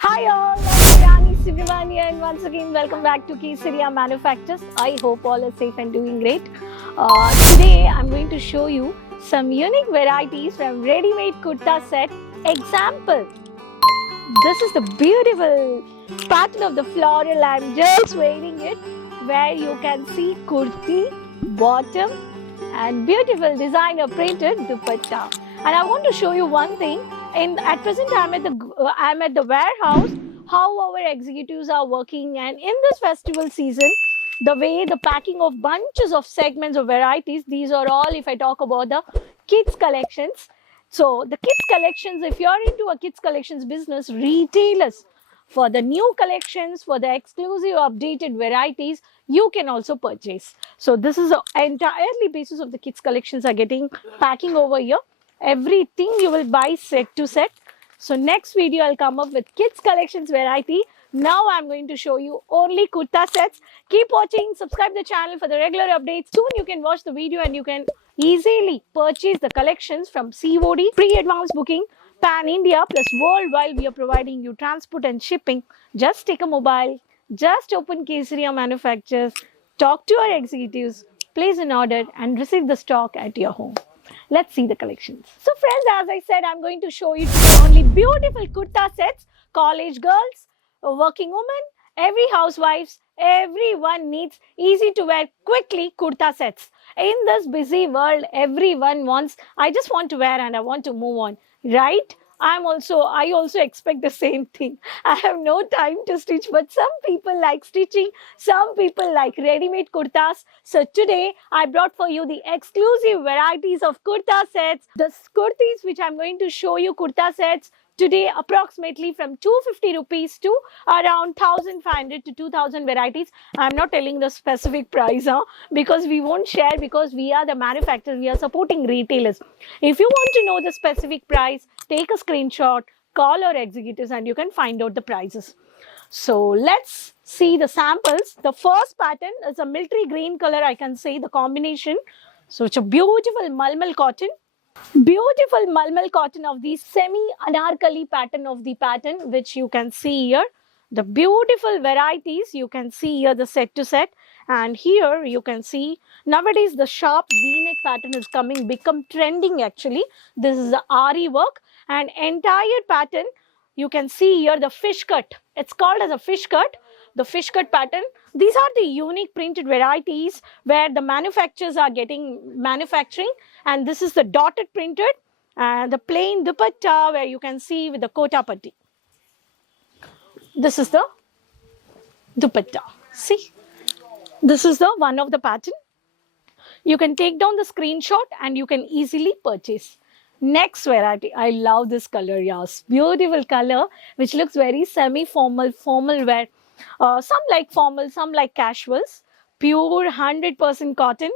Hi all, I'm Rani Subramania and once again welcome back to Kesaria Manufactures. I hope all are safe and doing great. Today I'm going to show you some unique varieties from ready-made kurta set. Example, this is the beautiful pattern of the floral. I'm just wearing it where you can see kurti, bottom and beautiful designer printed dupatta. And I want to show you one thing. At present, I'm at the warehouse. How our executives are working, and in this festival season, the way the packing of bunches of segments of varieties. These are all. If I talk about the kids collections, so the kids collections. If you're into a kids collections business, retailers for the new collections, for the exclusive updated varieties, you can also purchase. So this is entirely basis of the kids collections are getting packing over here. Everything you will buy set to set. So next video I'll come up with kids collections variety. Now I'm going to show you only kurta sets. Keep watching, subscribe the channel for the regular updates. Soon you can watch the video and you can easily purchase the collections from COD, pre-advance booking, pan-India plus worldwide. We are providing you transport and shipping. Just take a mobile, just open Kesaria Manufactures, talk to our executives, place an order and receive the stock at your home. Let's see the collections. So friends, as I said, I'm going to show you only beautiful kurta sets. College girls, working women, every housewives, everyone needs easy to wear quickly kurta sets. In this busy world, everyone wants, I just want to wear and I want to move on, right? I also expect the same thing. I have no time to stitch, but some people like stitching, some people like ready-made kurtas. So today I brought for you the exclusive varieties of kurta sets. The kurtis which I'm going to show you kurta sets today approximately from 250 rupees to around 1500 to 2000 varieties. I'm not telling the specific price because we won't share, because we are the manufacturers, we are supporting retailers. If you want to know the specific price, take a screenshot, call our executives and you can find out the prices. So let's see the samples. The first pattern is a military green color, I can say the combination. So it's a beautiful malmal cotton. Beautiful malmal cotton of the semi anarkali pattern of the pattern, which you can see here. The beautiful varieties you can see here, the set to set, and here you can see nowadays the sharp v-neck pattern is become trending actually. This is the ari work and entire pattern you can see here the fish cut. It's called as a fish cut. The fish cut pattern. These are the unique printed varieties where the manufacturers are getting manufacturing, and this is the dotted printed and the plain dupatta where you can see with the kota patti. This is the dupatta. See, this is the one of the pattern. You can take down the screenshot and you can easily purchase. Next variety, I love this color, yes, beautiful color which looks very semi-formal, formal wear. Some like formal, some like casuals. Pure 100% cotton.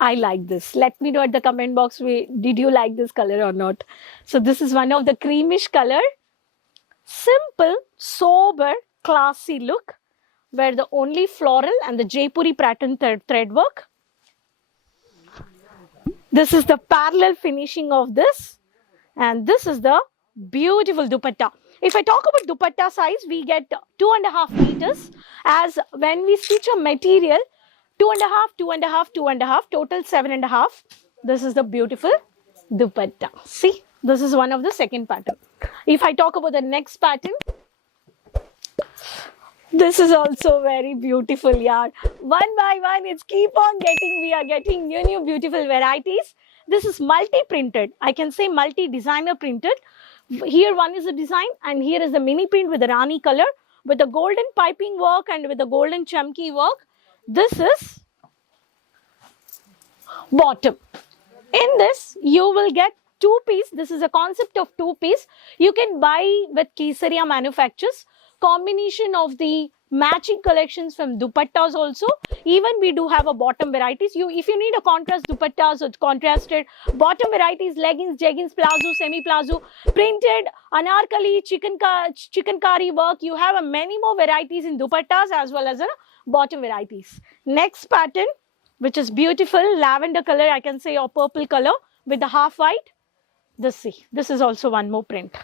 I like this. Let me know at the comment box, did you like this color or not? So this is one of the creamish color. Simple, sober, classy look where the only floral and the Jaipuri pattern thread work. This is the parallel finishing of this, and this is the beautiful dupatta. If I talk about dupatta size, we get 2.5 meters. As when we stitch a material, 2.5, 2.5, 2.5, total 7.5. This is the beautiful dupatta. See, this is one of the second pattern. If I talk about the next pattern, this is also very beautiful, yeah. One by one, it's keep on getting, we are getting new beautiful varieties. This is multi-printed. I can say multi-designer printed. Here one is a design and here is the mini print with the Rani color with the golden piping work and with the golden chumki work. This is bottom. In this, you will get two piece. This is a concept of two piece. You can buy with Kesaria Manufactures. Combination of the matching collections from dupattas also. Even we do have a bottom varieties. If you need a contrast dupattas or contrasted bottom varieties, leggings, jeggings, plazo, semi plazo, printed, anarkali, chikankari work. You have many more varieties in dupattas as well as bottom varieties. Next pattern, which is beautiful lavender color, I can say, or purple color with the half white. This is also one more print.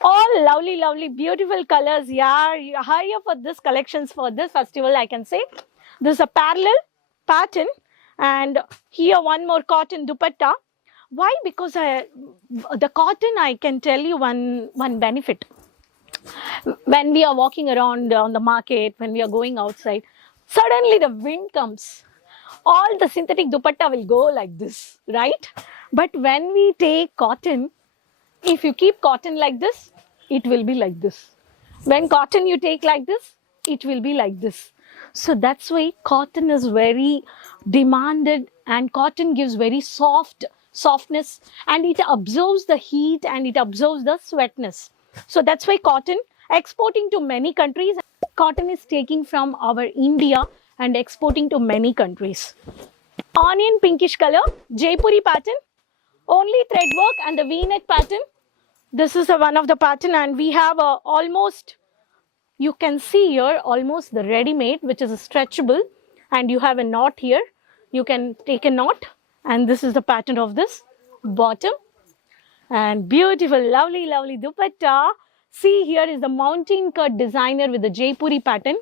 All lovely, lovely, beautiful colors. Yeah, you hurry up for this collections for this festival, I can say. This is a parallel pattern, and here one more cotton dupatta. Why? Because the cotton, I can tell you one benefit. When we are walking around on the market, when we are going outside, suddenly the wind comes. All the synthetic dupatta will go like this, right? But when we take cotton, if you keep cotton like this, it will be like this. When cotton you take like this, it will be like this. So that's why cotton is very demanded, and cotton gives very softness, and it absorbs the heat and it absorbs the sweatness. So that's why cotton exporting to many countries. Cotton is taking from our India and exporting to many countries. Onion pinkish color, Jaipuri pattern, only thread work and the V-neck pattern. This is one of the pattern, and we have almost, you can see here, almost the ready-made, which is stretchable, and you have a knot here. You can take a knot, and this is the pattern of this bottom. And beautiful, lovely, lovely dupatta. See, here is the mountain cut designer with the Jaipuri pattern.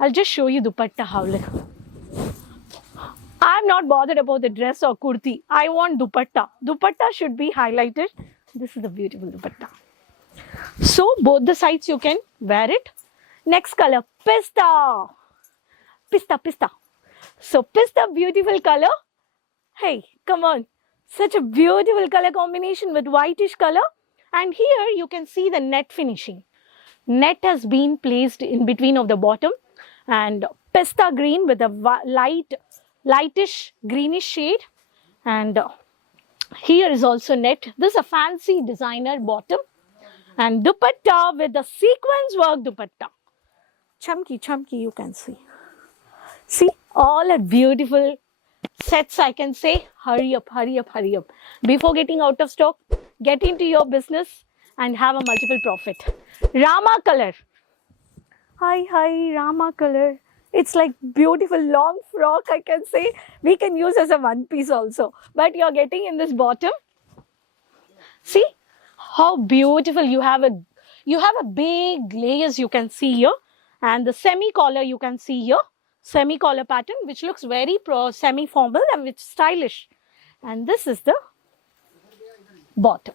I'll just show you dupatta how look. I'm not bothered about the dress or kurti. I want dupatta. Dupatta should be highlighted. This is the beautiful dupatta. So both the sides you can wear it. Next color, pista. Pista. So pista, beautiful color. Hey, come on. Such a beautiful color combination with whitish color. And here you can see the net finishing. Net has been placed in between of the bottom, and pista green with a lightish greenish shade. And here is also net. This is a fancy designer bottom, and dupatta with the sequence work dupatta. Chamki, you can see. See, all are beautiful sets, I can say. Hurry up. Before getting out of stock, get into your business and have a multiple profit. Rama color. Hi, Rama color. It's like beautiful long frock, I can say. We can use as a one piece also. But you're getting in this bottom. See how beautiful. You have a big layers you can see here. And the semi-collar you can see here. Semi-collar pattern, which looks very semi-formal and which stylish. And this is the bottom.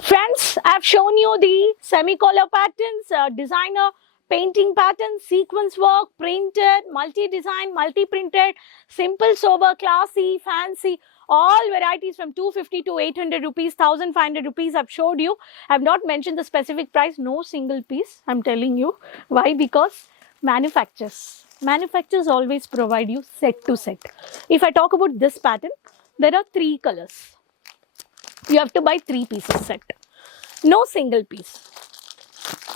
Friends, I've shown you the semi-collar patterns, designer painting patterns, sequence work, printed, multi-design, multi-printed, simple, sober, classy, fancy, all varieties from 250 to 800 rupees, 1500 rupees I've showed you. I've not mentioned the specific price, no single piece, I'm telling you. Why? Because manufacturers always provide you set to set. If I talk about this pattern, there are 3 colors. You have to buy 3 pieces set. No single piece.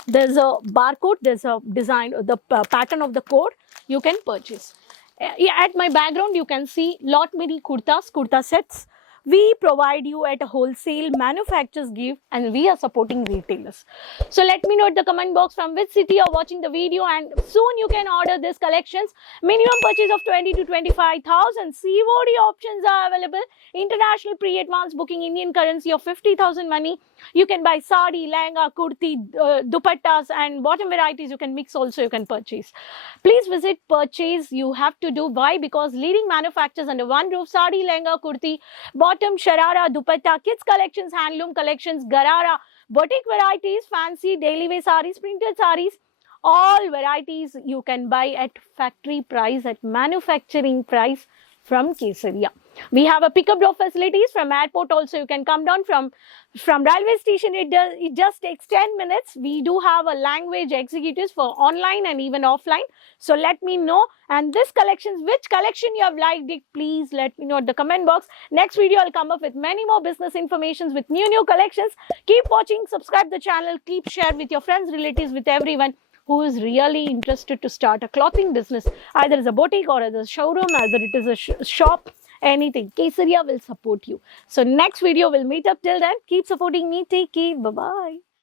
There's a barcode, there's a design, the pattern of the code you can purchase. At my background, you can see lot many kurta sets. We provide you at a wholesale, manufacturers give, and we are supporting retailers. So let me know at the comment box from which city you're watching the video, and soon you can order these collections. Minimum purchase of 20 to 25,000. COD options are available. International pre-advance booking, Indian currency of 50,000 money. You can buy sari, lehenga, kurti, dupattas, and bottom varieties you can mix also, you can purchase. Please visit, purchase, you have to do. Why? Because leading manufacturers under one roof, sari, lehenga, kurti, bottom, sharara, dupatta, kids collections, handloom collections, garara, boutique varieties, fancy, daily wear sarees, printed sarees, all varieties you can buy at factory price, at manufacturing price from Kesaria. We have a pickup drop facilities from airport also. You can come down from railway station. It just takes 10 minutes. We do have a language executives for online and even offline. So let me know. And this collections, which collection you have liked it, please let me know at the comment box. Next video, I'll come up with many more business informations with new collections. Keep watching, subscribe the channel, keep share with your friends, relatives, with everyone who is really interested to start a clothing business, either as a boutique or as a showroom, either it is a shop, anything. Kesaria will support you. So next video we'll meet up. Till then, keep supporting me. Take care. Bye-bye.